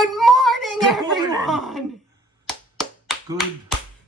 Good morning, everyone.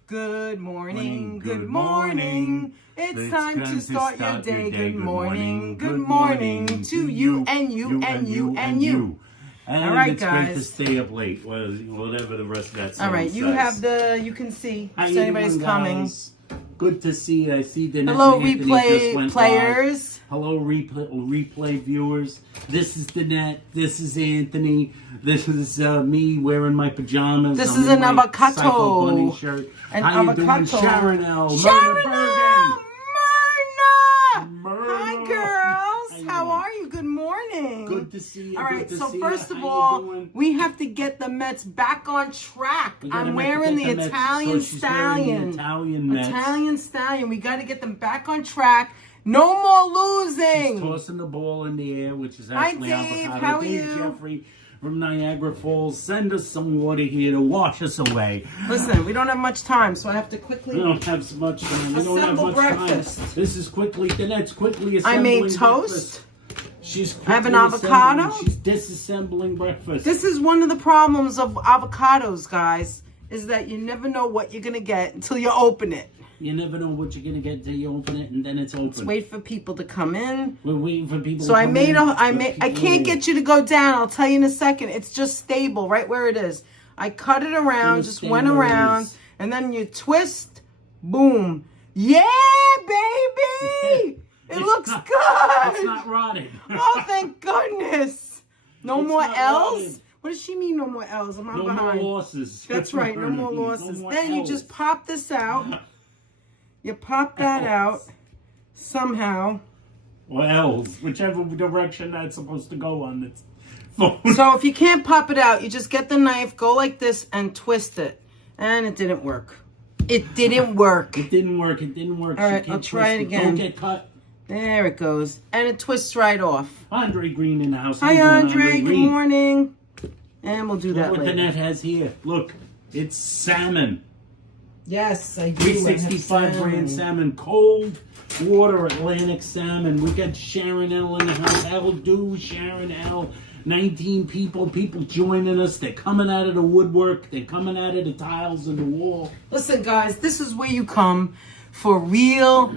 Good morning. Good morning. It's time to start your day. Good morning. Good morning to you and you and you and you. And all right, it's guys. great to stay up late. Whatever the rest of that song All right, you says. you can see How if you anybody's doing, coming. guys? Good to see you. I see Danette. Hello, and Anthony just went players. by. Hello, replay viewers. This is Danette. This is Anthony. This is me wearing my pajamas. This I'm is in an my avocado. Psycho Bunny shirt. An How avocado. you doing, Sharon L? Sharon Myrna. Hi, girls. How are you? Good morning. Good to see you. All right, Good to so see first you. of How you all, doing? we have to get the Mets back on track. I'm wearing the Italian Stallion. Italian Stallion. We got to get them back on track. No more losing. She's tossing the ball in the air, which is Hi, actually Dave. avocado. How are Dave you? Jeffrey from Niagara Falls. Send us some water here to wash us away. Listen, we don't have much time, so I have to quickly... We don't have so much time. We don't have assemble much breakfast. time. This is quickly, Danette's quickly I assembling made toast. breakfast. She's I have an quickly avocado. assembling. She's disassembling breakfast. This is one of the problems of avocados, guys, is that you never know what you're going to get until you open it. You never know what you're going to get until you open it, and then it's open. Let's wait for people to come in. We're waiting for people So to I come made in. I can't get you to go down. I'll tell you in a second. It's just stable right where it is. I cut it around, just went around, and then you twist, boom. Yeah, baby! It looks good. It's not rotted. Oh, thank goodness. No It's more not L's? rotted. What does she mean, no more L's? I'm No behind. more losses. That's right, no more losses. No more Then you L's. just pop this out. You pop that out somehow. Or L's, whichever direction that's supposed to go on its phone. So if you can't pop it out, you just get the knife, go like this, and twist it. And it didn't work. It didn't work. It didn't work. It didn't work. All right, She can't I'll try it twist again. Don't get cut. There it goes. And it twists right off. Andre Green in the house. How Hi, you doing, Andre. Good Green? morning. And we'll do Look that what later. Danette has here. Look, it's salmon. Yes, I do. 365 brand salmon. Cold water Atlantic salmon. We got Sharon L in the house. How do Sharon L? 19 people joining us. They're coming out of the woodwork. They're coming out of the tiles in the wall. Listen, guys, this is where you come for real,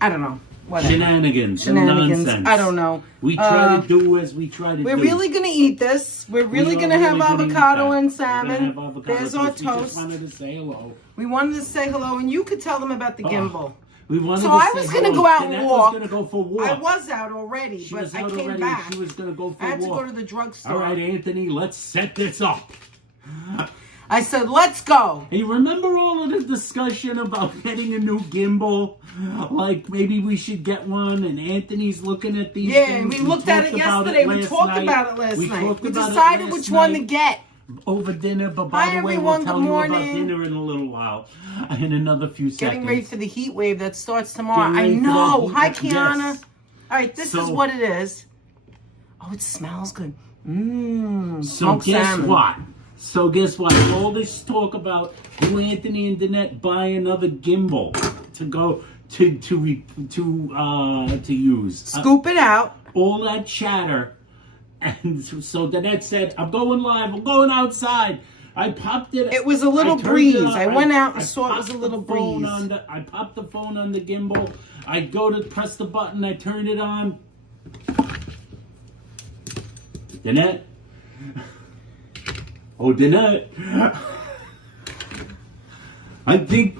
I don't know, whatever. Shenanigans and nonsense. I don't know. We try to do as we try to do. We're really going to eat this. We're really going to have avocado and salmon. There's our toast. We just wanted to say hello. We wanted to say hello, and you could tell them about the gimbal. We wanted So to I say was going to hello. go out Danette and walk. was going to go for a walk. I was out already, She but was I out came already. back. She was going to go for I a had to walk. go to the drugstore. All right, Anthony, let's set this up. I said, let's go. Hey, remember all of the discussion about getting a new gimbal? Like, maybe we should get one, and Anthony's looking at these Yeah, things. we looked at it yesterday. We talked about it last night. We decided which one to get. Over dinner, but by the way, everyone. we'll tell Good you about morning. dinner in a little while. In another few seconds. Getting ready for the heat wave that starts tomorrow. Getting I ready for know. that Hi, heat wave. Kiana. Yes. All right, this is So- what it is. Oh, it smells good. Mmm. So guess what? So guess what? All this talk about you, Anthony and Danette, buy another gimbal to go to use. Scoop it out. All that chatter, and so Danette said, "I'm going live. I'm going outside." I popped it. It was a little I turned breeze. it on. I went out and saw it popped was a the little phone breeze. on I popped the phone on the gimbal. I go to press the button. I turn it on. Danette. Oh, Danette. I think.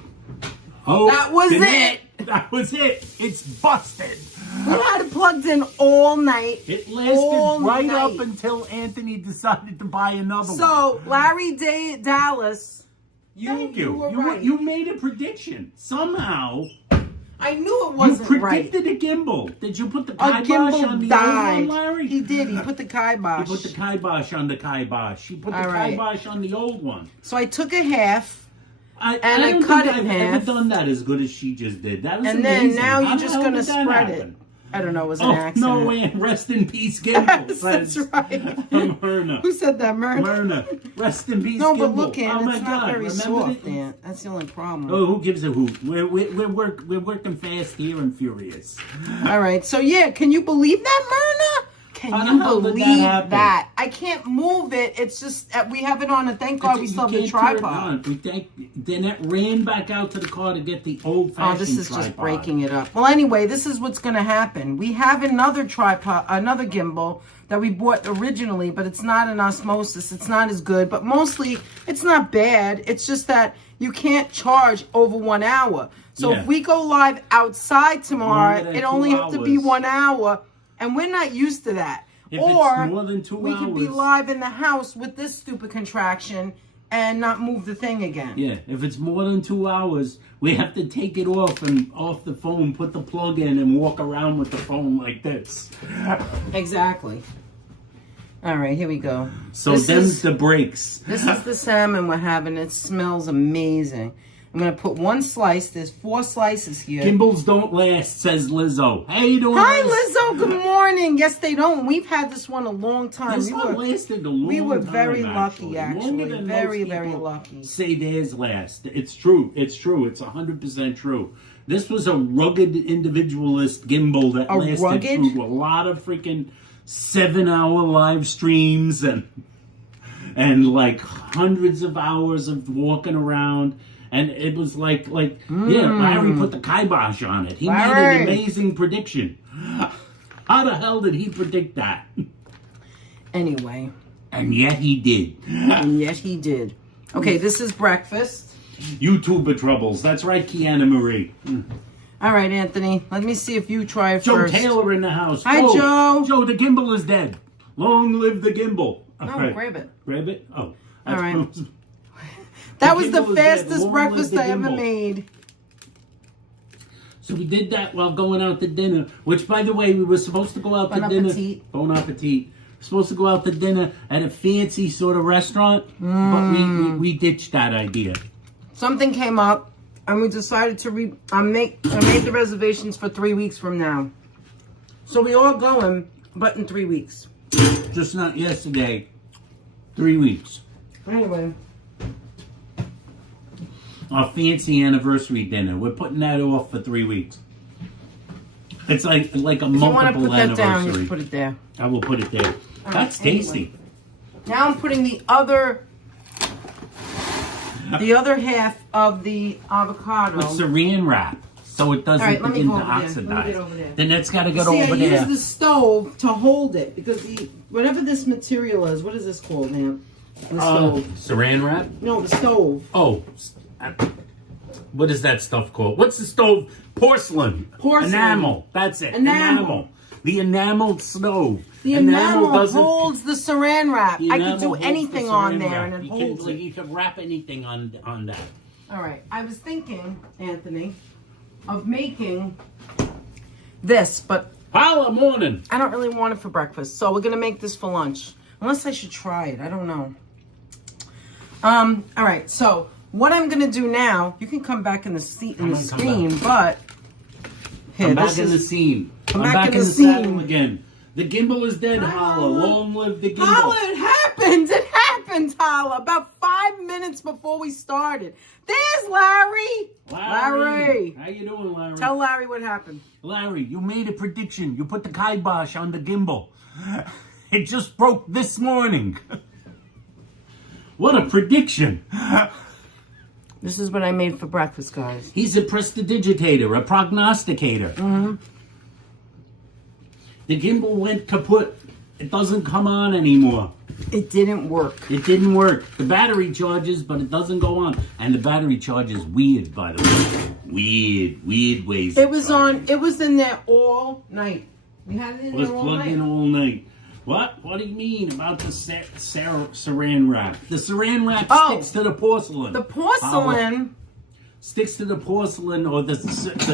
Oh, That was Danette, it. That was it. It's busted. We had it plugged in all night. It lasted all right night. up until Anthony decided to buy another one. So, Larry Dallas, Thank you you. were You, right. you made a prediction. Somehow, I knew it you wasn't right. predicted a gimbal. Did you put the A kibosh on gimbal the died. old one, Larry? He did. He put the kibosh. He put the kibosh on the kibosh. He put the All right. kibosh on the old one. So I took a half, I I don't cut think it in I've half. ever done that as good as she just did. That was and amazing. then now How you're the just hell going to did that spread happen? it. I don't know. It was an Oh, accident. no way. Rest in peace, Gimbal. Yes, says that's right. Myrna. Who said that, Myrna? Myrna. Rest in peace, No, Gimbal. but look, Ann, oh my it's not God. very Remember soft, the- Aunt. That's the only problem. Oh, who gives a hoot? We're working fast here and furious. All right. So, yeah, can you believe that, Myrna? Can How the you hell did that believe happen? that? I can't move it. It's just we have it on, and thank God we still have the tripod. Danette ran back out to the car to get the old-fashioned Oh, this is tripod. just breaking it up. Well, anyway, this is what's going to happen. We have another tripod, another gimbal that we bought originally, but it's not an osmosis. It's not as good, but mostly it's not bad. It's just that you can't charge over 1 hour. So if we go live outside tomorrow, it only has to be 1 hour, and we're not used to that. If or it's more than 2 we could be live in the house with this stupid contraction and not move the thing again. Yeah, if it's more than 2 hours, we have to take it off the phone, put the plug in, and walk around with the phone like this. Exactly. All right, here we go. So them's the breaks. This is the salmon we're having. It smells amazing. I'm going to put 1 slice. There's 4 slices here. Gimbals don't last, says Lizzo. How you doing? Hi, Lizzo. Good morning. Yes, they don't. We've had this one a long time. This one lasted a long time. We were very lucky, actually. Longer than Very, most very people lucky. say theirs last. It's true. It's true. It's 100% true. This was a rugged individualist gimbal that lasted through a lot of freaking 7-hour live streams and like hundreds of hours of walking around. And it was like, Larry put the kibosh on it. He made an amazing prediction. How the hell did he predict that? Anyway. And yet he did. And yet he did. Okay, this is breakfast. YouTuber troubles. That's right, Kiana Marie. All right, Anthony. Let me see if you try it Joe first. Taylor in the house. Hi, Joe. Joe, the gimbal is dead. Long live the gimbal. No, grab it. Grab it? Oh. All right. That was the fastest breakfast I ever made. So we did that while going out to dinner, which, by the way, we were supposed to go out to dinner. Bon appetit. We're supposed to go out to dinner at a fancy sort of restaurant, but we ditched that idea. Something came up, and we decided to I made the reservations for 3 weeks from now. So we are going, but in 3 weeks. Just not yesterday. 3 weeks. Anyway. Our fancy anniversary dinner. We're putting that off for 3 weeks. It's like a multiple anniversary. If you want to put that down, you can put it there. I will put it there. That's tasty. Now I'm putting the other half of the avocado. With saran wrap, so it doesn't begin to oxidize. Then that's got to get over there. I use the stove to hold it because whatever this material is, what is this called, man? The stove. Saran wrap? No, the stove. Oh. What is that stuff called? What's the stove? Porcelain. Enamel. That's it. Enamel. The enameled stove. The enamel holds the saran wrap. I could do anything on there and it holds it. You could wrap anything on that. All right. I was thinking, Anthony, of making this, but morning. I don't really want it for breakfast, so we're gonna make this for lunch. Unless I should try it. I don't know. All right. So what I'm gonna do now, you can come back in the screen, but here, I'm back in the scene. I'm back in the saddle again. The gimbal is dead, Holla. Long live the gimbal. Holla, it happened. It happened, Holla. About 5 minutes before we started. There's Larry. Larry. How you doing, Larry? Tell Larry what happened. Larry, you made a prediction. You put the kibosh on the gimbal. It just broke this morning. What a prediction. This is what I made for breakfast, guys. He's a prestidigitator, a prognosticator. Mm-hmm. The gimbal went kaput. It doesn't come on anymore. It didn't work. It didn't work. The battery charges, but it doesn't go on. And the battery charges weird, by the way. Weird ways. It was on. It was in there all night. We had it in there all night. It was plugged in all night. What? What do you mean about the saran wrap? The saran wrap sticks to the porcelain. The porcelain sticks to the porcelain or the stove,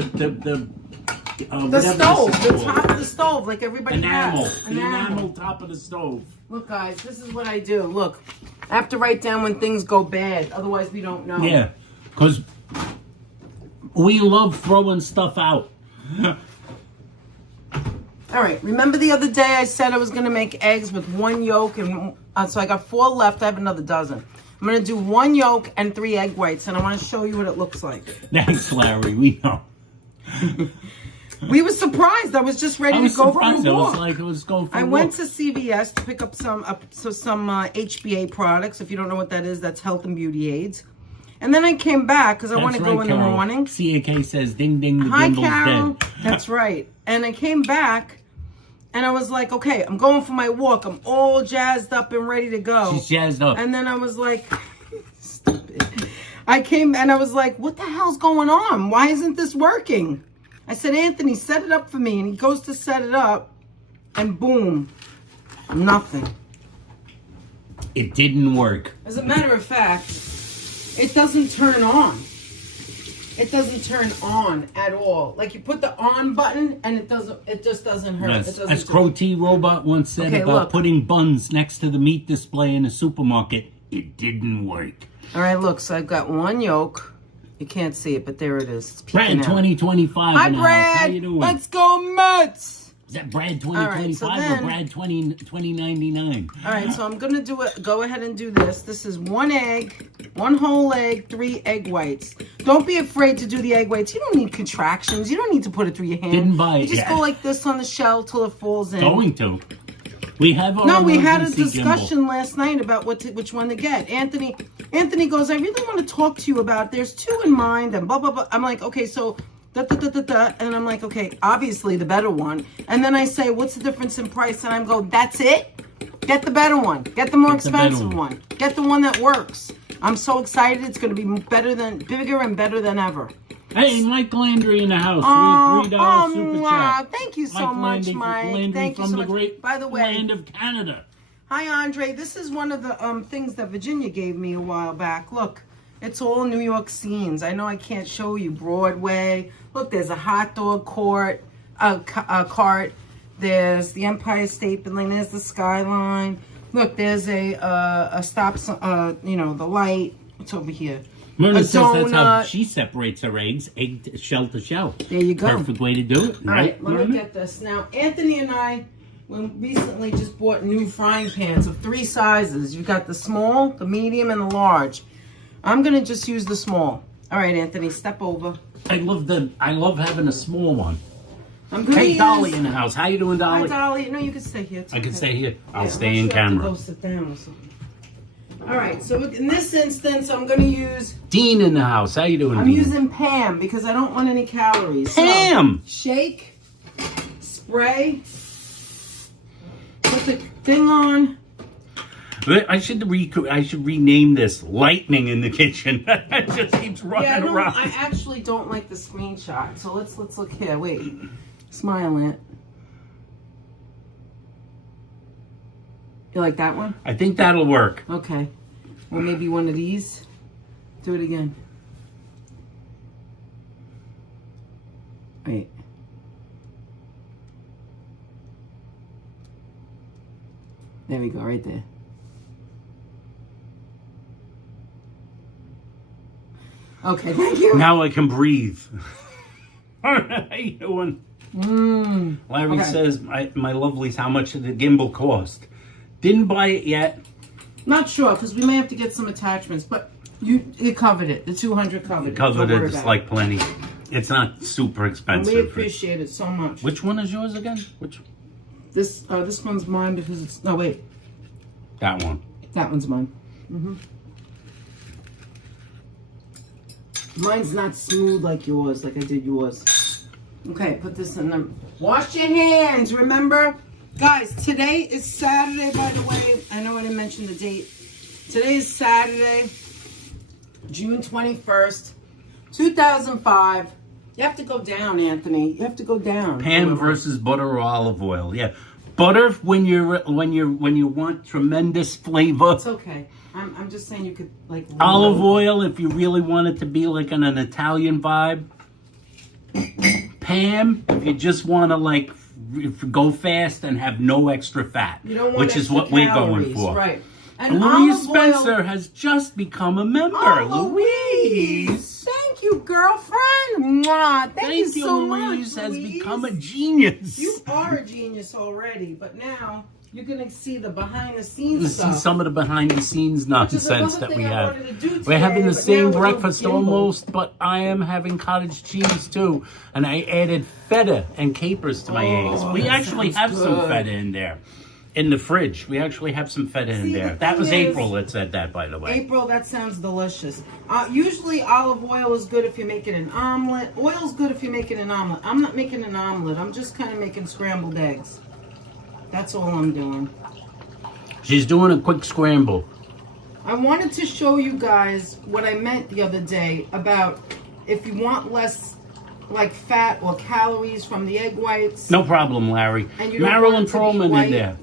the top of the stove, like everybody has. The enamel top of the stove. Look, guys, this is what I do. Look, I have to write down when things go bad. Otherwise, we don't know. Yeah, because we love throwing stuff out. All right, remember the other day I said I was going to make eggs with 1 yolk, and so I got 4 left. I have another dozen. I'm going to do 1 yolk and 3 egg whites, and I want to show you what it looks like. Thanks, Larry. We know. We were surprised. I was just ready to go for a walk. I was like, it was going for a walk. I went to CVS to pick up some HBA products. If you don't know what that is, that's health and beauty aids. And then I came back because I want to go in the morning. CAK says, ding, ding, the Hi, Gimbal's Carol. dead. That's right. And I came back, and I was like, okay, I'm going for my walk. I'm all jazzed up and ready to go. She's jazzed up. And then I was like, stupid. I came, and I was like, what the hell's going on? Why isn't this working? I said, Anthony, set it up for me. And he goes to set it up, and boom, nothing. It didn't work. As a matter of fact, it doesn't turn on. It doesn't turn on at all. Like you put the on button and it just doesn't hurt. Yes. It doesn't As Crow T Robot once said about putting buns next to the meat display in a supermarket, it didn't work. All right, look, so I've got one yolk. You can't see it, but there it is. It's peeking Brad out. 2025. Hi, Brad. How you doing? Let's go Mets. Is that Brad 2025 or Brad 2099? All right, so I'm going to do it. Go ahead and do this. This is 1 egg, 1 whole egg, 3 egg whites. Don't be afraid to do the egg whites. You don't need contractions. You don't need to put it through your hand. Didn't buy it You just yet. go like this on the shell till it falls in. Going to. We have our No, we had a emergency discussion gimbal. last night about which one to get. Anthony goes, I really want to talk to you about, there's 2 in mind and blah, blah, blah. I'm like, okay, so da. And I'm like, okay, obviously the better one. And then I say, what's the difference in price? And I'm go, that's it? Get the better one. Get the more expensive one. Get the one that works. I'm so excited. It's going to be bigger and better than ever. Hey, Mike Landry in the house. $3 super chat. Thank you so much, Mike. Thank you so much. Great By the way, land of Canada. Hi, Andre. This is one of the things that Virginia gave me a while back. Look, it's all New York scenes. I know I can't show you Broadway. Look, there's a hot dog cart. There's the Empire State Building. There's the skyline. Look, there's a stop. The light. It's over here. Myrna says that's how she separates her eggs, egg shell to shell. There you go. Perfect way to do it, All right, let Myrna? me get this. Now, Anthony and I recently just bought new frying pans of 3 sizes. You've got the small, the medium, and the large. I'm going to just use the small. All right, Anthony, step over. I love having a small one. I'm gonna Hey, use... Dolly in the house. How you doing, Dolly? Hi, Dolly. No, you can stay here. It's I can okay. stay here. I'll Yeah, stay in unless you have to camera. go sit down or something. All right, so in this instance, I'm going to use... Dean in the house. How you doing, I'm Dean? using Pam because I don't want any calories. Pam! So, shake, spray, put the thing on. I should rename this Lightning in the Kitchen. It just keeps running around. I actually don't like the screenshot. So let's look here. Wait. Smile it. You like that one? I think that'll work. Okay. Or maybe one of these. Do it again. Wait. There we go, right there. Okay, thank you. Now I can breathe. How you doing? Larry says, my lovelies, how much did the gimbal cost? Didn't buy it yet. Not sure, because we may have to get some attachments, but it covered it. The 200 covered it. Covered Don't it. worry It's about like plenty. It's not super expensive. We appreciate it so much. Which one is yours again? Which? This one's mine because it's... No, wait. That one. That one's mine. Mine's not smooth like yours, like I did yours. Okay, put this in there. Wash your hands, remember? Guys, today is Saturday, by the way. I know I didn't mention the date. Today is Saturday, June 21st, 2005. You have to go down, Anthony. You have to go down. Pam versus butter or olive oil. Yeah. Butter when you want tremendous flavor. It's okay. I'm just saying you could like Olive oil if you really want it to be like an Italian vibe. Pam if you just want to like go fast and have no extra fat, which is what we're going for. Right. And Louise Spencer has just become a member. Oh, Louise. Thank you, girlfriend. Mwah. Thank you so Louise much, has Louise. become a genius. You are a genius already, but now you can see the behind the scenes See stuff. some of the behind the scenes nonsense that we have. We're having the but same now breakfast Gimbal. almost, but I am having cottage cheese too. And I added feta and capers to my eggs. We that actually sounds have some good. feta in there. In the fridge. We actually have some feta in See, there. the That thing was is- April that said that, by the way. April, that sounds delicious. Usually olive oil is good if you're making an omelet. Oil's good if you're making an omelet. I'm not making an omelet. I'm just kind of making scrambled eggs. That's all I'm doing. She's doing a quick scramble. I wanted to show you guys what I meant the other day about if you want less like fat or calories from the egg whites. No problem, Larry. And you don't Marilyn want it to be Perlman white. in there.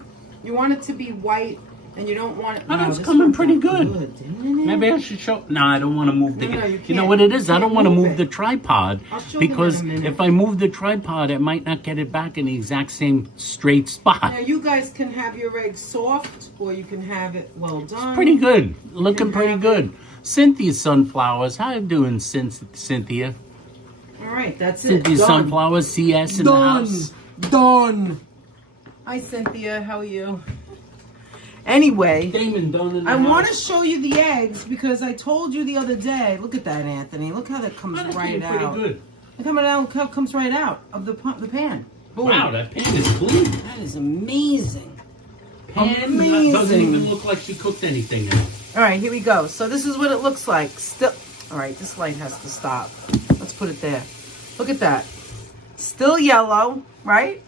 You want it to be white, and you don't want it. Oh, that's this coming one pretty got good. didn't it? Maybe I should show. No, I don't want to move the. No, you You know can't. what it is? You I don't can't want to move move it. the tripod I'll show them in a because minute. if I move the tripod, I might not get it back in the exact same straight spot. Now you guys can have your eggs soft, or you can have it well done. Pretty good, looking can pretty have good. Cynthia Sunflowers, how you doing, Cynthia? All right, that's it. Cynthia Done. Sunflowers, CS in the house. Done. Hi, Cynthia. How are you? Anyway, Damon done in the I house. want to show you the eggs because I told you the other day. Look at that, Anthony. Look how that comes Oh, that's right pretty out. good. Look how it comes right out of the pan. Boom. Wow, that pan is clean. That is amazing. Pan Amazing. doesn't even look like she cooked anything in it. All right, here we go. So this is what it looks like. Still, all right, this light has to stop. Let's put it there. Look at that. Still yellow, right?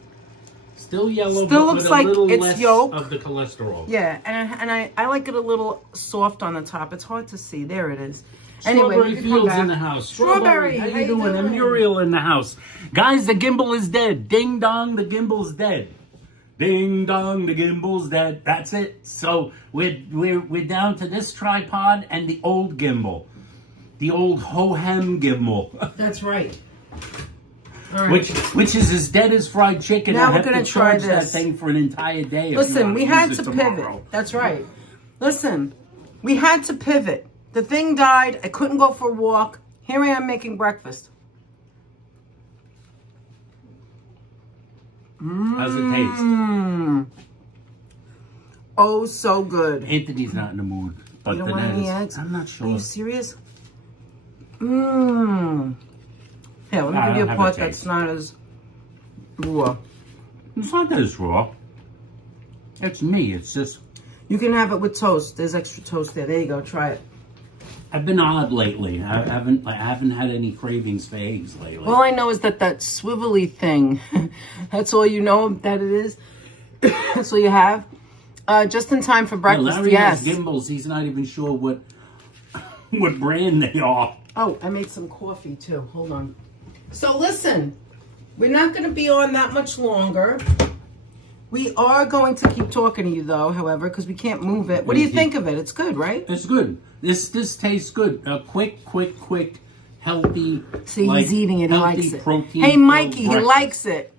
Still yellow, Still but looks with like a little it's less yolk. of the cholesterol. Yeah, and I like it a little soft on the top. It's hard to see. There it is. Strawberry Anyway, we can come Fields back. in the house. Strawberry, how how you you doing? And doing? Muriel in the house. Guys, the gimbal is dead. Ding dong, the gimbal's dead. Ding dong, the gimbal's dead. That's it. So we're down to this tripod and the old gimbal, the old Hohem gimbal, That's right. All right. which is as dead as fried chicken. Now I we're have gonna to try charge that this. thing for an entire day. if you Listen, wanna we use had it to tomorrow. pivot. That's right. Listen, we had to pivot. The thing died. I couldn't go for a walk. Here I am making breakfast. How's it taste? Mmm. Oh, so good. Anthony's not in the mood. But You don't the want net any is- eggs? I'm not Are sure. you serious? Mmm. Here, let me I give you don't a have part a that's taste. not as raw. It's not that it's raw. It's me. It's just You can have it with toast. There's extra toast there. There you go. Try it. I've been odd lately. I haven't had any cravings for eggs lately. All I know is that swivelly thing. That's all you know that it is. That's all you have. Just in time for Yeah, breakfast. Larry Yes. has gimbals. He's not even sure what brand they are. Oh, I made some coffee too. Hold on. So listen, we're not going to be on that much longer. We are going to keep talking to you though, however, because we can't move it. What do you think of it? It's good, right? It's good. This tastes good. Quick, healthy. See, like, he's eating it. He healthy likes it. protein Hey, filled Mikey, he breakfast. likes it.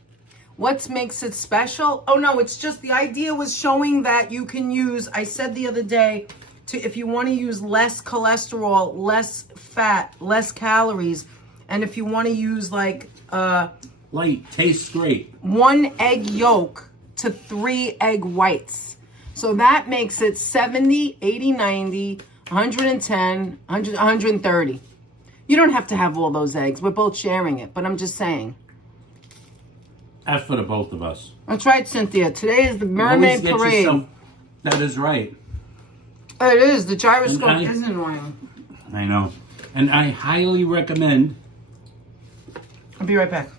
What makes it special? Oh, no, it's just the idea was showing that you can use, I said the other day, if you want to use less cholesterol, less fat, less calories, and if you want to use like Light, tastes great. 1 egg yolk to 3 egg whites. So that makes it 70, 80, 90, 110, 100, 130. You don't have to have all those eggs. We're both sharing it, but I'm just saying. That's for the both of us. That's right, Cynthia. Today is the Always Mermaid get Parade. yourself- That is right. It is. The gyroscope And I- is annoying. I know. And I highly recommend. I'll be right back.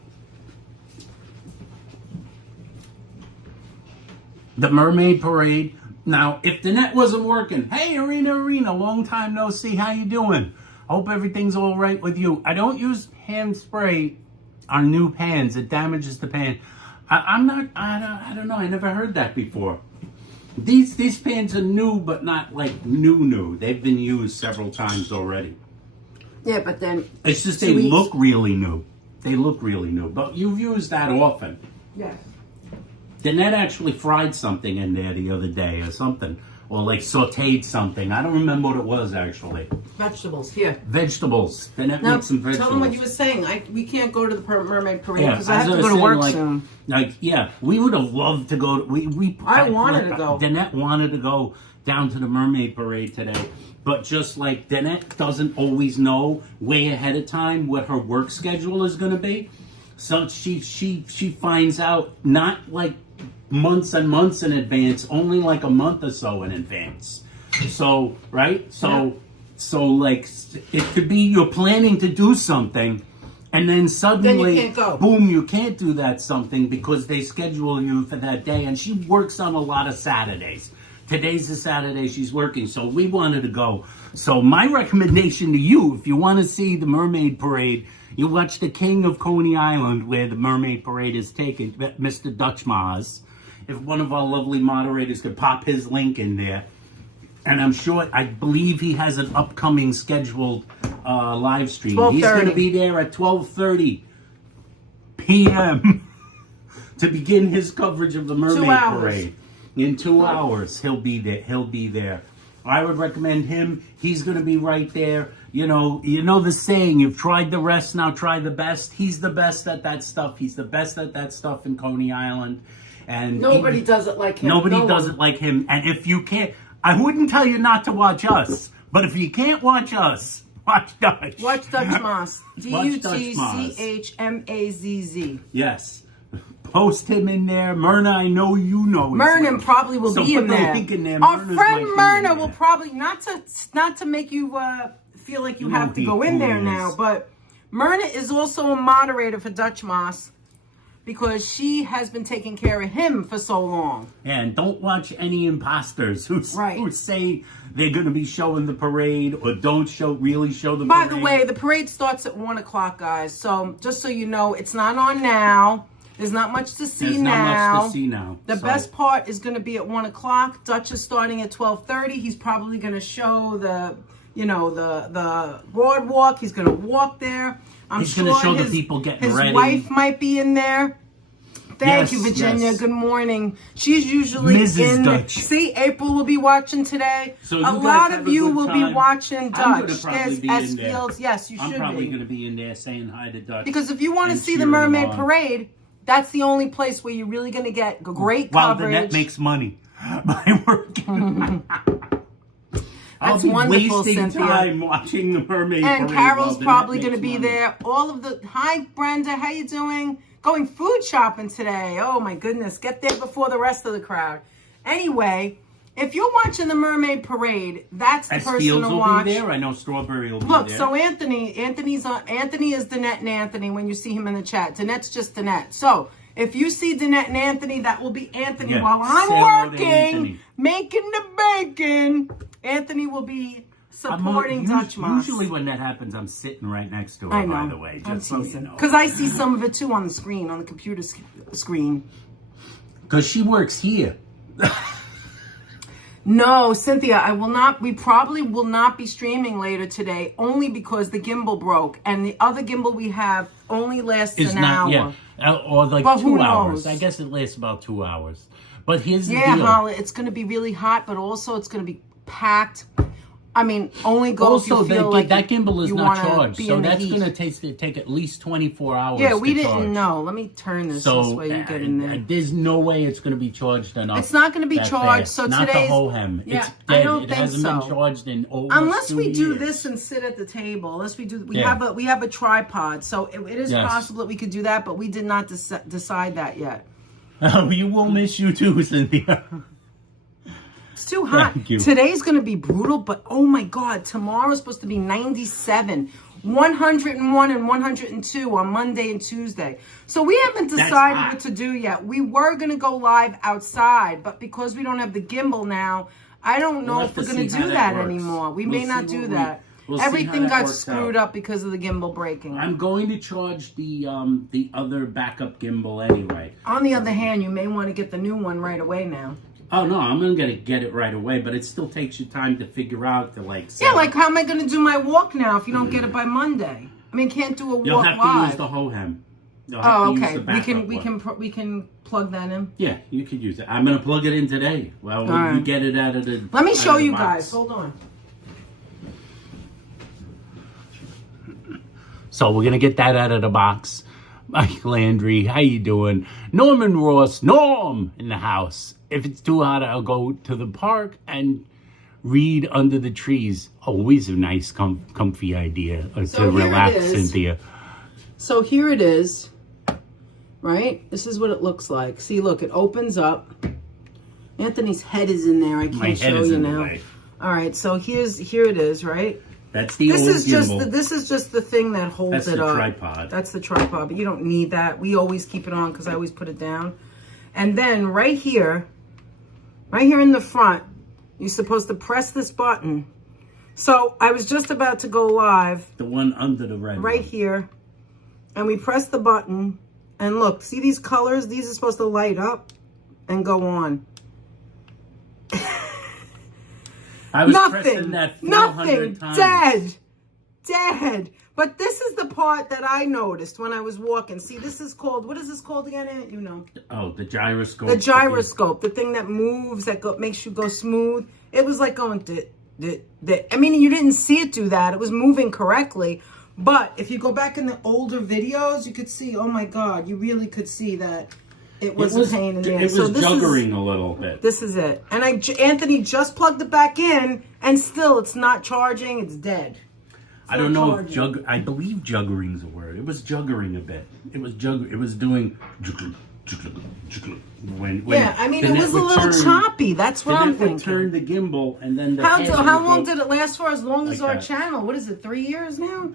The Mermaid Parade. Now, if the net wasn't working, hey, Arena, long time no see. How you doing? I hope everything's all right with you. I don't use hand spray on new pans. It damages the pan. I don't know. I never heard that before. These pans are new, but not like new. They've been used several times already. Yeah, but then... It's just they look really new. They look really new. But you've used that often. Yes. Danette actually fried something in there the other day or something. or like sauteed something. I don't remember what it was actually. Vegetables, here. Vegetables. Danette Now, made some vegetables. tell them what you were saying. We can't go to the Mermaid Parade because Yeah, I have to was go to saying, work like, soon. Like, yeah, we would have loved to go. I wanted to go. Danette wanted to go down to the Mermaid Parade today, but just like Danette doesn't always know way ahead of time what her work schedule is going to be, so she finds out not like months and months in advance, only like a month or so in advance. So right, so like it could be you're planning to do something. And then suddenly, you can't go. Boom, you can't do that something because they schedule you for that day. And she works on a lot of Saturdays. Today's a Saturday she's working, so we wanted to go. So my recommendation to you, if you want to see the Mermaid Parade, you watch the King of Coney Island, where the Mermaid Parade is taken, Mr. Dutch Mars. If one of our lovely moderators could pop his link in there. And I believe he has an upcoming scheduled live stream. He's going to be there at 12:30 p.m. to begin his coverage of the Mermaid Parade. In 2 hours, he'll be there. I would recommend him. He's going to be right there. You know the saying, you've tried the rest, now try the best. He's the best at that stuff. He's the best at that stuff in Coney Island. And nobody does it like him. Nobody does it like him. And if you can't, I wouldn't tell you not to watch us. But if you can't watch us, watch Dutch. Watch Dutch Moss. DUTCHMAZZ. Yes. Post him in there. Myrna, I know you know. Myrna probably will be in there. Our friend Myrna will probably, not to make you feel like you have to go in there now, but Myrna is also a moderator for Dutch Moss because she has been taking care of him for so long. And don't watch any imposters who say they're going to be showing the parade or don't really show the parade. By the way, the parade starts at 1 o'clock, guys. So just so you know, it's not on now. There's not much to see now. The best part is going to be at 1 o'clock. Dutch is starting at 12:30. He's probably going to show the boardwalk. He's going to walk there. He's going to show the people getting ready. His wife might be in there. Thank you, Virginia. Yes. Good morning. She's usually Mrs. in Dutch. See, April will be watching today. So a lot of you will be watching Dutch. There's S Fields. Yes, you should be. I'm probably going to be in there saying hi to Dutch. Because if you want to see the Mermaid Parade, that's the only place where you're really going to get great coverage. Wow, Danette makes money by working. That's wonderful, wasting Cynthia. time watching the Mermaid Parade. And Carol's probably going to be there. All of the... Hi, Brenda. How you doing? Going food shopping today. Oh, my goodness. Get there before the rest of the crowd. Anyway, if you're watching the Mermaid Parade, that's the person Fields to will watch. Be there. I know Strawberry will be Look, there. so Anthony is Danette and Anthony when you see him in the chat. Danette's just Danette. So if you see Danette and Anthony, that will be Anthony while I'm working, making the bacon. Anthony will be supporting Dutch Moss. Usually when that happens, I'm sitting right next to her, by the way. Just so you know. Because I see some of it too on the screen, on the computer screen. Because she works here. No, Cynthia, we probably will not be streaming later today, only because the gimbal broke. And the other gimbal we have only lasts an hour. Yeah, or like 2 hours. I guess it lasts about 2 hours. But here's the deal. Yeah, Holly, it's going to be really hot, but also it's going to be packed. I mean, only go if you feel like that gimbal is not charged, so that's going to take at least 24 hours. Yeah, we didn't know. Let me turn this way you get in there. There's no way it's going to be charged enough. It's not going to be charged. So not today's the whole hem. Yeah, it's dead. I don't it think hasn't so. been charged in almost unless we 2 do years. this and sit at the table. Unless we do, we have a tripod, so it is possible that we could do that, but we did not decide that yet. You will miss you too, Cynthia. It's too hot. Today's going to be brutal, but oh my God, tomorrow's supposed to be 97, 101 and 102 on Monday and Tuesday. So we haven't decided what to do yet. We were going to go live outside, but because we don't have the gimbal now, I don't know if we're going to do that anymore. We may not do that. Everything got screwed up because of the gimbal breaking. I'm going to charge the other backup gimbal anyway. On the other hand, you may want to get the new one right away now. Oh, no, I'm going to get it right away, but it still takes you time to figure out the, Yeah, like how am I going to do my walk now if you don't get it by Monday? I mean, can't do a walk live. You'll have to use the Hohem. You'll have to use okay. the backup We can plug that in. Yeah, you could use it. I'm gonna plug it in today. Well, right. you get it out of the. Let me show you box. guys. Hold on. So we're gonna get that out of the box. Mike Landry, how you doing? Norman Ross, Norm in the house. If it's too hot, I'll go to the park and read under the trees. Always a nice, comfy idea to relax, Cynthia. So here it is, right? This is what it looks like. See, look, it opens up. Anthony's head is in there. I can't show you now. All right, so here it is, right? That's the old gimbal. This is just the thing that holds it up. That's the tripod. That's the tripod, but you don't need that. We always keep it on because I always put it down. And then right here in the front, you're supposed to press this button. So I was just about to go live. The one under the red. Right here. And we press the button. And look, see these colors? These are supposed to light up and go on. I was pressing that 400 times. Dead. But this is the part that I noticed when I was walking. See, this is called, what is this called again? You know. Oh, the gyroscope. The gyroscope, the thing that moves, that makes you go smooth. It was like going, I mean, you didn't see it do that. It was moving correctly. But if you go back in the older videos, you could see, oh my God, you really could see that it was a pain in the ass. It was juggering a little bit. This is it. And Anthony just plugged it back in, and still it's not charging. It's dead. I don't know if I believe juggering's a word. It was juggering a bit. It was doing when yeah, I mean, it was a little choppy. That's what I'm thinking. Turned the gimbal, and then how long did it last for? As long as our channel. What is it? 3 years now?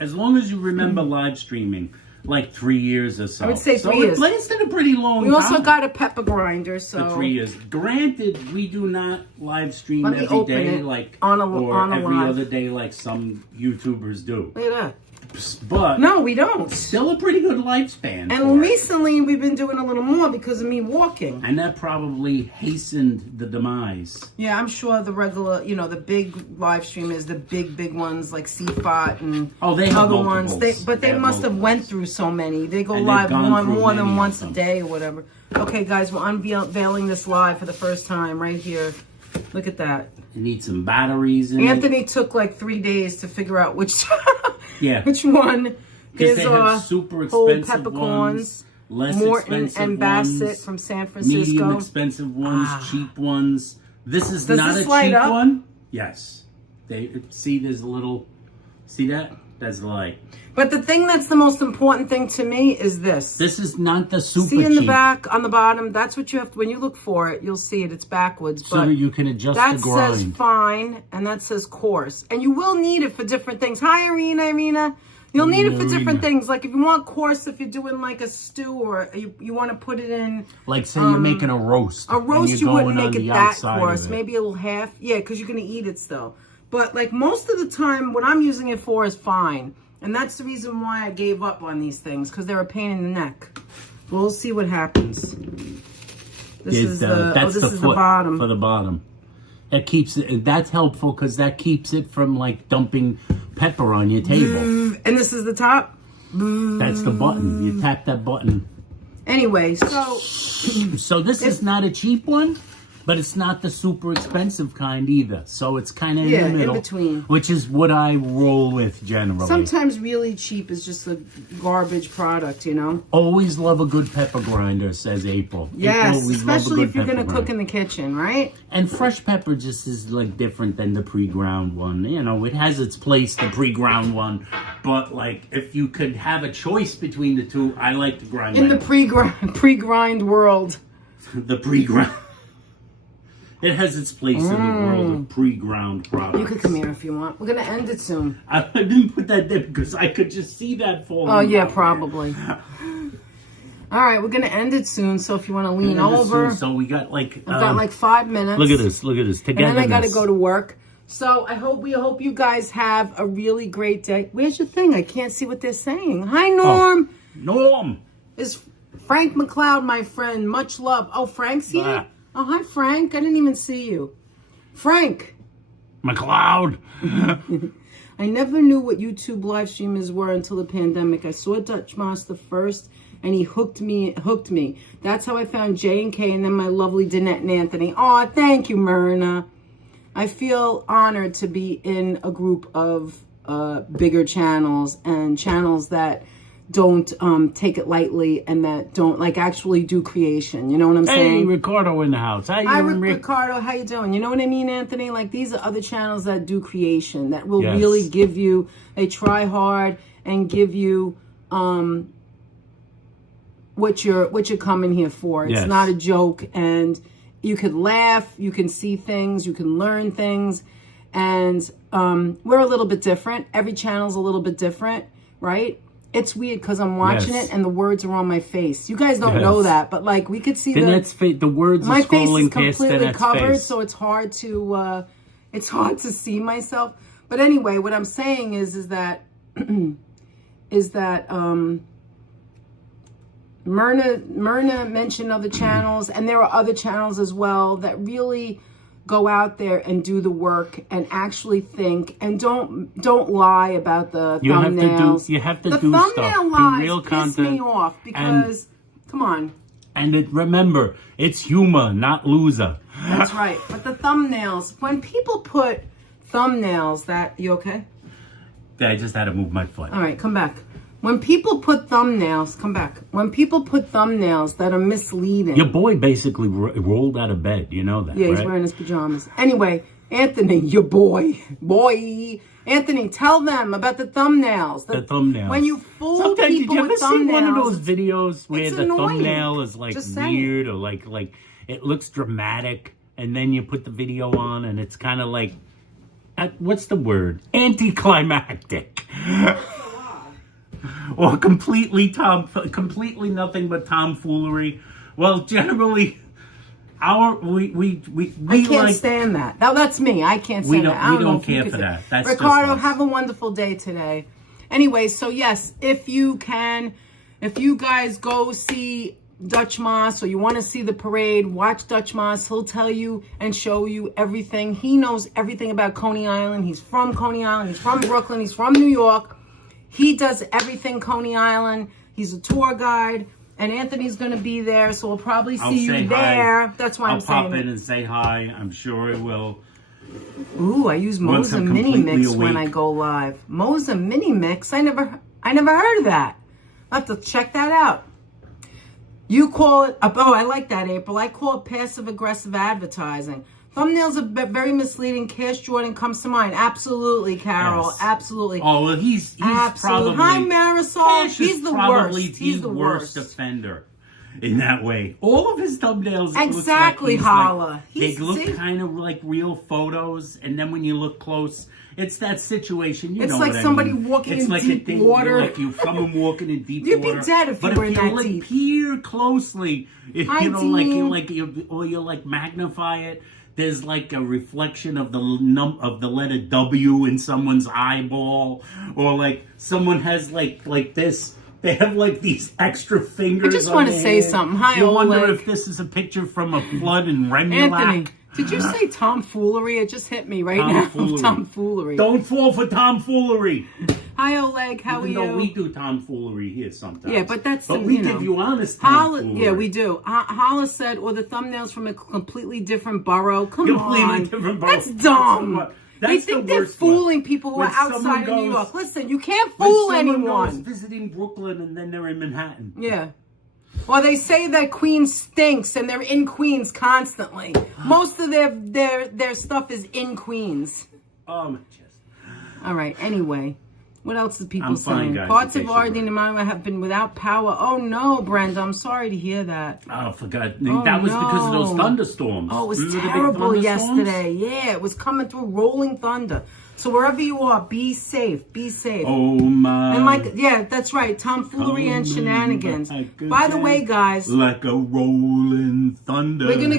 As long as you remember live streaming, like 3 years or so. I would say 3 years. So it lasted a pretty long time. We also got a pepper grinder, so. For 3 years. Granted, we do not live stream every day, like every other day, like some YouTubers do. Look at that. But no, we don't. Still a pretty good lifespan. And recently, we've been doing a little more because of me walking. And that probably hastened the demise. Yeah, I'm sure the regular, the big live streamers, the big ones like CFOT and they have other ones. They must have went through so many. They go live more than once a day or whatever. Okay, guys, we're unveiling this live for the first time right here. Look at that. You need some batteries in Anthony took like 3 days to figure out which one. Because they have super expensive peppercorns, less Morton expensive and Bassett ones, from San Francisco. Medium expensive ones, cheap ones. This is not a cheap up? one. Yes. There's a little, see that? That's the light. But the thing that's the most important thing to me is this. This is not the super cheap. See in the cheap. back, on the bottom, that's what you have to, when you look for it, you'll see it, it's backwards. So but you can adjust the grind. That says fine, and that says coarse. And you will need it for different things. Hi, Irina. You'll need it for different things. Like if you want coarse, if you're doing like a stew or you want to put it in. Like say you're making a roast. A roast, you wouldn't make it that coarse. Maybe a little half. Yeah, because you're going to eat it still. But like most of the time, what I'm using it for is fine. And that's the reason why I gave up on these things, because they're a pain in the neck. We'll see what happens. This is the bottom. For the bottom. That keeps it. That's helpful because that keeps it from like dumping pepper on your table. And this is the top. That's the button. You tap that button. Anyway, so this is not a cheap one. But it's not the super expensive kind either. So it's kind of in the middle. In between. Which is what I roll with generally. Sometimes really cheap is just a garbage product, Always love a good pepper grinder, says April. Yes, especially if you're going to cook in the kitchen, right? And fresh pepper just is like different than the pre-ground one. It has its place, the pre-ground one. But like if you could have a choice between the two, I like the grind. In the pre-grind world. The pre-ground. It has its place in the world of pre-ground products. You could come here if you want. We're going to end it soon. I didn't put that there because I could just see that falling. Oh, yeah, probably. All right, we're going to end it soon, so if you want to lean over. So we got like... We've got like 5 minutes. Look at this. Togetherness. And then I got to go to work. So we hope you guys have a really great day. Where's your thing? I can't see what they're saying. Hi, Norm. Oh, Norm. Is Frank McLeod, my friend. Much love. Oh, Frank's here? Oh, hi, Frank. I didn't even see you. Frank. McLeod. I never knew what YouTube live streamers were until the pandemic. I saw Dutch Master first, and he hooked me. That's how I found J and K, and then my lovely Danette and Anthony. Oh, thank you, Myrna. I feel honored to be in a group of bigger channels and channels that don't take it lightly and that don't like actually do creation. You know what I'm saying? Hey, Ricardo in the house. How you doing, Rick? Ricardo, how you doing? You know what I mean, Anthony? Like, these are other channels that do creation, that will Yes. really give you, they try hard and give you what you're coming here for. It's Yes. not a joke, and you could laugh, you can see things, you can learn things, and we're a little bit different. Every channel's a little bit different, right? It's weird because I'm watching Yes. it and the words are on my face. You guys don't Yes. know that, but like we could see Danette's face, the words my are face is scrolling past completely Danette's covered, face. so it's hard to see myself. But anyway, what I'm saying is that Myrna mentioned other channels, and there are other channels as well that really go out there and do the work and actually think and don't lie about the thumbnails. You have to the do thumbnail stuff. lies Do real piss content. me off because come on. And remember, it's humor, not loser. That's right. But the thumbnails, when people put thumbnails you okay? I just had to move my foot. All right, come back. When people put thumbnails, come back. When people put thumbnails that are misleading. Your boy basically rolled out of bed. You know that, Yeah, he's right? wearing his pajamas. Anyway, Anthony, your boy. Anthony, tell them about the thumbnails. The thumbnails. When you fool Sometimes, people did you with ever see one of thumbnails, those videos where it's the annoying. thumbnail is like Just saying. weird or like it looks dramatic, and then you put the video on and it's kind of like, what's the word? Anticlimactic. Or completely nothing but tomfoolery. Well, generally, we I can't like, stand that. Now, that's me. I can't stand that. I we know don't if you care could for say- that. That's Ricardo, just us. have a wonderful day today. Anyway, so yes, if you guys go see Dutch Moss or you want to see the parade, watch Dutch Moss. He'll tell you and show you everything. He knows everything about Coney Island. He's from Coney Island. He's from Brooklyn. He's from New York. He does everything Coney Island. He's a tour guide. And Anthony's going to be there, so we'll probably see you there. That's why I'm saying. I'll pop in and say hi. I'm sure it will. Ooh, I use Once Moza I'm Mini completely Mix when I awake. go live. Moza Mini Mix? I never heard of that. I'll have to check that out. You call it, oh, I like that, April. I call it passive-aggressive advertising. Thumbnails are very misleading. Cash Jordan comes to mind. Absolutely, Carol. Yes. Absolutely. Oh, well, he's Absolutely. probably... Hi, Marisol. Cash He's is the probably worst. He's the worst. offender in that way. All of his thumbnails Exactly, look like Holla. They look kind of like real photos, and then when you look close, it's that situation. You It's know like what somebody I mean. walking It's in like deep a thing, water. like you someone walking in deep You'd be water. dead if you were in that like deep. peer closely, Hi, you know, Dean. or you like magnify it. There's like a reflection of the letter W in someone's eyeball, or like someone has like this. They have like these extra fingers. I just on want to their say head. something. Hi, You wonder Oleg. if this is a picture from a flood in Remulac. Anthony, did you say tomfoolery? It just hit me right Tomfoolery. now. Tomfoolery. Don't fall for tomfoolery. Hi, Oleg. How Even are though you? we do tomfoolery here sometimes. Yeah, but that's But the, we you know. give you honest Holla, tomfoolery. yeah, we do. Holla said, or the thumbnails from a completely different borough. Come Completely on. different borough. That's dumb. That's They the think they're worst one. fooling people who When are outside someone of New goes- York. Listen, you can't When fool someone anyone. goes visiting Brooklyn and then they're in Manhattan. Yeah. Or they say that Queens stinks and they're in Queens constantly. Most of their stuff is in Queens. Oh my chest. All right, anyway. What else is people I'm fine, saying? guys, Parts in of case you're Ardeen and Manoa have been without power. Oh no, Brenda, I'm sorry to hear that. Oh, for God. Oh, That was because of those no. thunderstorms. Oh, it was Remember the big terrible thunderstorms? yesterday. Yeah, it was coming through rolling thunder. So wherever you are, be safe. Be safe. Oh my. And like, yeah, that's right. Tomfoolery and shenanigans. By the way, guys, like a rolling thunder. we're gonna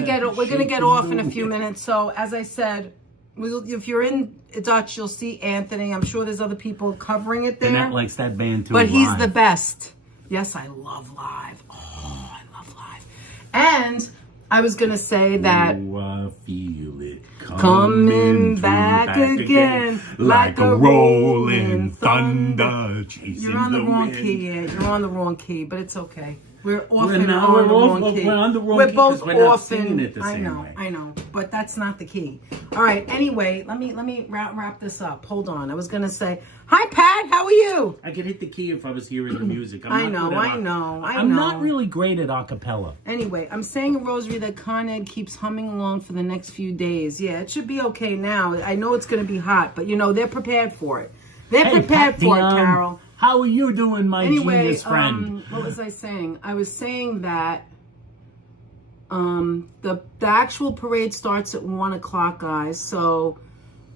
get off in a few minutes. So as I said, if you're in Dutch, you'll see Anthony. I'm sure there's other people covering it there. Danette likes that band too. But he's live. the best. Yes, I love live. Oh, I love live. And I was going to say that... Oh, I feel it coming back again like a rolling thunder. You're on the wrong key, Ed. You're on the wrong key, but it's okay. We're often on the wrong key. We're on the wrong we're key both we're not often. singing it the same way. I know, but that's not the key. All right. Anyway, let me wrap this up. Hold on. I was gonna say, hi, Pat. How are you? I could hit the key if I was hearing the music. I know. I'm not really great at acapella. Anyway, I'm saying a rosary that Con Ed keeps humming along for the next few days. Yeah, it should be okay now. I know it's gonna be hot, but they're prepared for it. They're prepared for it, Carol. How are you doing, my genius friend? What was I saying? I was saying that the actual parade starts at 1 o'clock, guys. So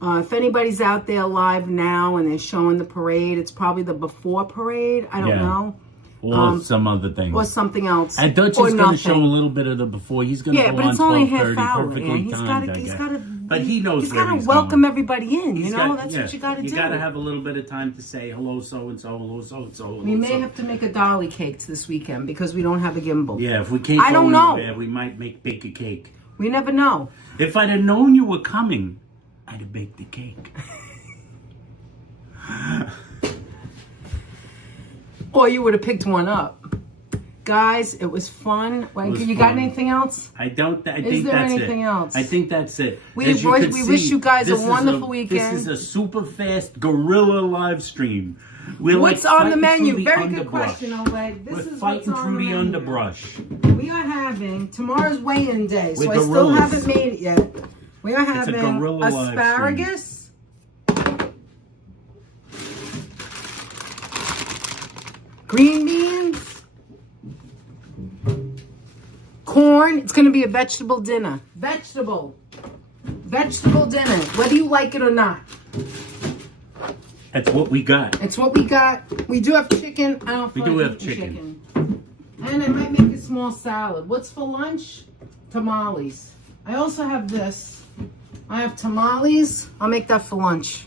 if anybody's out there live now and they're showing the parade, it's probably the before parade. I don't know. Or some other thing. Or something else. And Dutch is going to show a little bit of the before. He's going to go on 12:30, perfectly timed, He's got to. But he knows he's got to welcome everybody in. That's what you got to do. You got to have a little bit of time to say hello, so and so, hello, so and so. We may have to make a dolly cake this weekend because we don't have a gimbal. Yeah, if we can't. I don't know. There, we might bake a cake. We never know. If I'd have known you were coming, I'd have baked the cake. Or you would have picked one up. Guys, it was fun. You got anything else? I think that's it. Is there anything else? I think that's it. We wish you guys a wonderful weekend. This is a super fast guerrilla live stream. What's on the menu? Very good question, Oleg. We're fighting through the underbrush. We are having tomorrow's weigh-in day, so I still haven't made it yet. We are having asparagus. Green beans. Corn. It's going to be a vegetable dinner. Vegetable dinner. Whether you like it or not. That's what we got. It's what we got. We do have chicken. I don't. We do have chicken. And I might make a small salad. What's for lunch? Tamales. I also have this. I have tamales. I'll make that for lunch.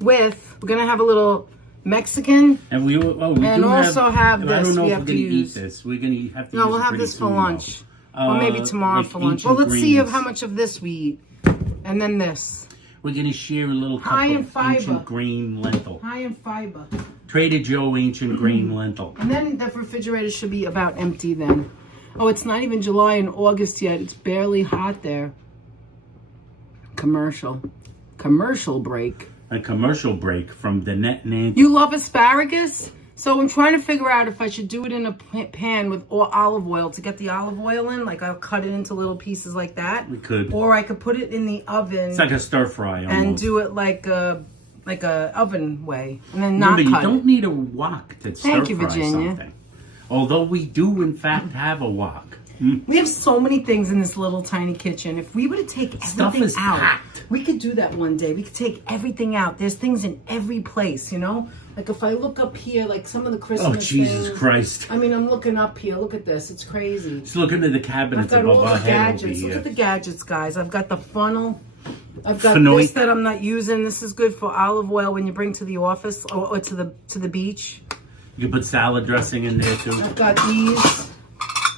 We're gonna have a little Mexican. And we also have this. I don't know we if have we're to gonna use. eat this. We're gonna have to. No, use we'll it have this for soon, lunch. Or maybe tomorrow for lunch. Well, let's see how much of this we eat. And then this. We're going to share a little cup of ancient grain lentil. High in fiber. Trader Joe ancient grain lentil. And then the refrigerator should be about empty then. Oh, it's not even July and August yet. It's barely hot there. Commercial break. A commercial break from Danette and Andy. You love asparagus? So I'm trying to figure out if I should do it in a pan with olive oil to get the olive oil in. Like I'll cut it into little pieces like that. We could. Or I could put it in the oven. It's like a stir fry almost. And do it like a oven way. And then not cut you don't need a wok to stir fry Virginia. Something. Although we do in fact have a wok. We have so many things in this little tiny kitchen. If we were to take everything out, packed. We could do that one day. We could take everything out. There's things in every place, Like if I look up here, like some of the Christmas things. Oh, Jesus Christ. I mean, I'm looking up here. Look at this. It's crazy. Just look into the cabinets above our head over here. here. Look at the gadgets, guys. I've got the funnel. I've got this that I'm not using. This is good for olive oil when you bring to the office or to the beach. You put salad dressing in there, too. I've got these.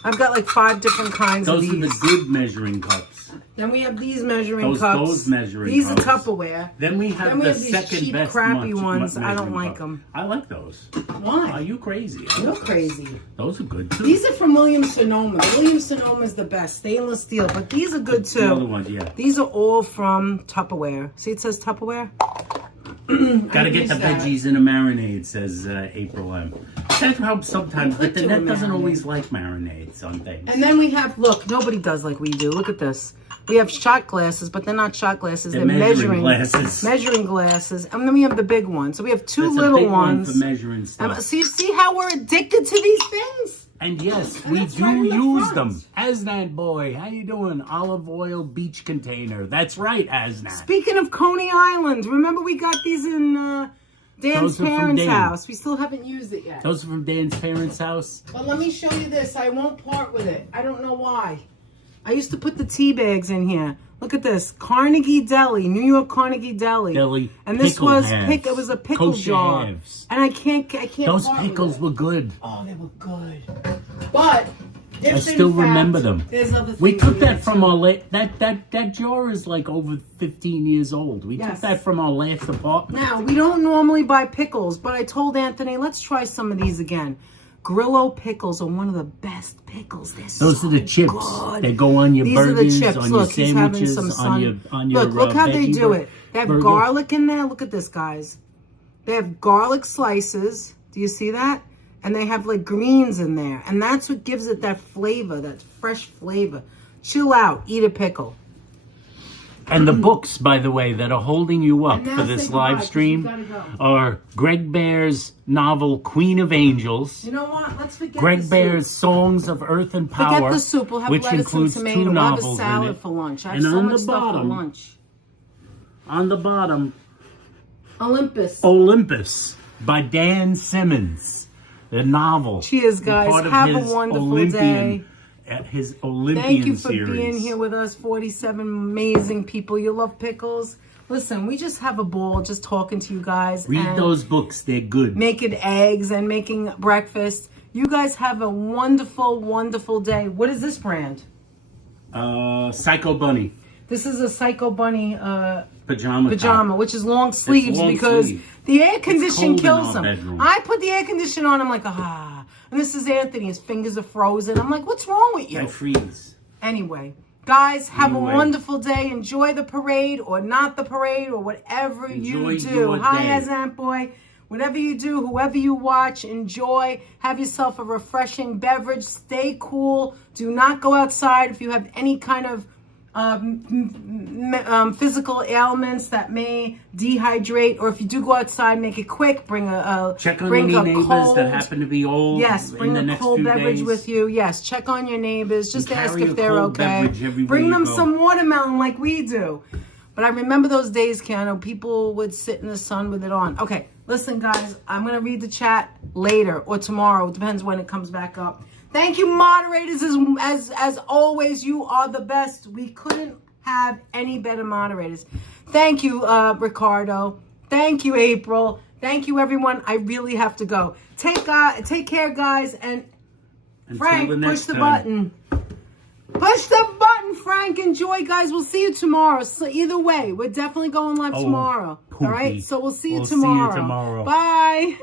I've got like 5 different kinds of these. Those are the good measuring cups. Then we have these measuring cups. Those measuring these cups. These are Tupperware. Then we have the these second cheap, best crappy ones. I don't like them. I like those. Why? Are you crazy? You're crazy. Those are good too. These are from Williams-Sonoma. Williams-Sonoma is the best. Stainless steel. But these are good too. The other ones, yeah. These are all from Tupperware. See, it says Tupperware. Gotta get the veggies in a marinade, says April M. That helps sometimes, but Danette doesn't always like marinades on things. And then we have, look, nobody does like we do. Look at this. We have shot glasses, but they're not shot glasses. They're measuring glasses. Measuring glasses. And then we have the big ones. So we have 2 little ones. For measuring stuff. So you see how we're addicted to these things? And yes, we do use them. Asnat boy, how you doing? Olive oil beach container. That's right, Asnat. Speaking of Coney Island, remember we got these in Dan's parents' house. We still haven't used it yet. Those are from Dan's parents' house? Well, let me show you this. I won't part with it. I don't know why. I used to put the tea bags in here. Look at this. Carnegie Deli. New York Carnegie Deli. And this was it was a pickle jar. Halves. And I can't Those pickles were good. Oh, they were good. But I still remember them. There's other We things took we that did, from too. our that jar is like over 15 years old. We took that from our last apartment. Now, we don't normally buy pickles, but I told Anthony, let's try some of these again. Grillo pickles are one of the best pickles. Those are the chips. Good. They go on your These burgers, are the chips. on Look, your he's having sandwiches, some on your Look how they veggie do it. They have burger. garlic in there. Look at this, guys. They have garlic slices. Do you see that? And they have like greens in there. And that's what gives it that flavor, that fresh flavor. Chill out. Eat a pickle. And the books, by the way, that are holding you up for this live stream are Greg Bear's novel Queen of Angels. You know what? Let's forget Greg Bear's Songs of Earth and Power, forget the soup. We'll have which lettuce includes and 2 tomato. We'll have a novels in salad it. for lunch. I have And so on much the stuff for bottom, lunch. on the bottom, Olympus by Dan Simmons, the novel. Cheers, guys. Part of Have a his wonderful day. His Olympian Thank you for series. being here with us, 47 amazing people. You love pickles. Listen, we just have a ball just talking to you guys. Read and those books. They're good. making eggs and making breakfast. You guys have a wonderful, wonderful day. What is this brand? Psycho Bunny. This is a Psycho Bunny Pajama top. which is long sleeves long because sleeve. the air conditioning cold in kills our them. bedroom. I put the air conditioner on. I'm like, ah. And this is Anthony. His fingers are frozen. I'm like, what's wrong with you? I freeze. Anyway, guys, have Anyway. a wonderful day. Enjoy the parade or not the parade or whatever Enjoy you do. your Hi, day. Azant Boy. Whatever you do, whoever you watch, enjoy. Have yourself a refreshing beverage. Stay cool. Do not go outside if you have any kind of physical ailments that may dehydrate, or if you do go outside, make it quick. Bring Check on bring any a neighbors cold, that happen to be old. Yes, in bring the a next cold few beverage days. with you. Yes, check on your neighbors. Just And ask carry if a they're cold okay. beverage everywhere Bring you them go. some watermelon like we do. But I remember those days, Keanu. People would sit in the sun with it on. Okay, listen, guys. I'm going to read the chat later or tomorrow. It depends when it comes back up. Thank you, moderators. As always, you are the best. We couldn't have any better moderators. Thank you, Ricardo. Thank you, April. Thank you, everyone. I really have to go. Take care, guys. And Until Frank, the push next the time. button. Push the button, Frank. Enjoy, guys. We'll see you tomorrow. So either way, we're definitely going live tomorrow. poopy. All right? So we'll see you We'll see you tomorrow. tomorrow. Bye.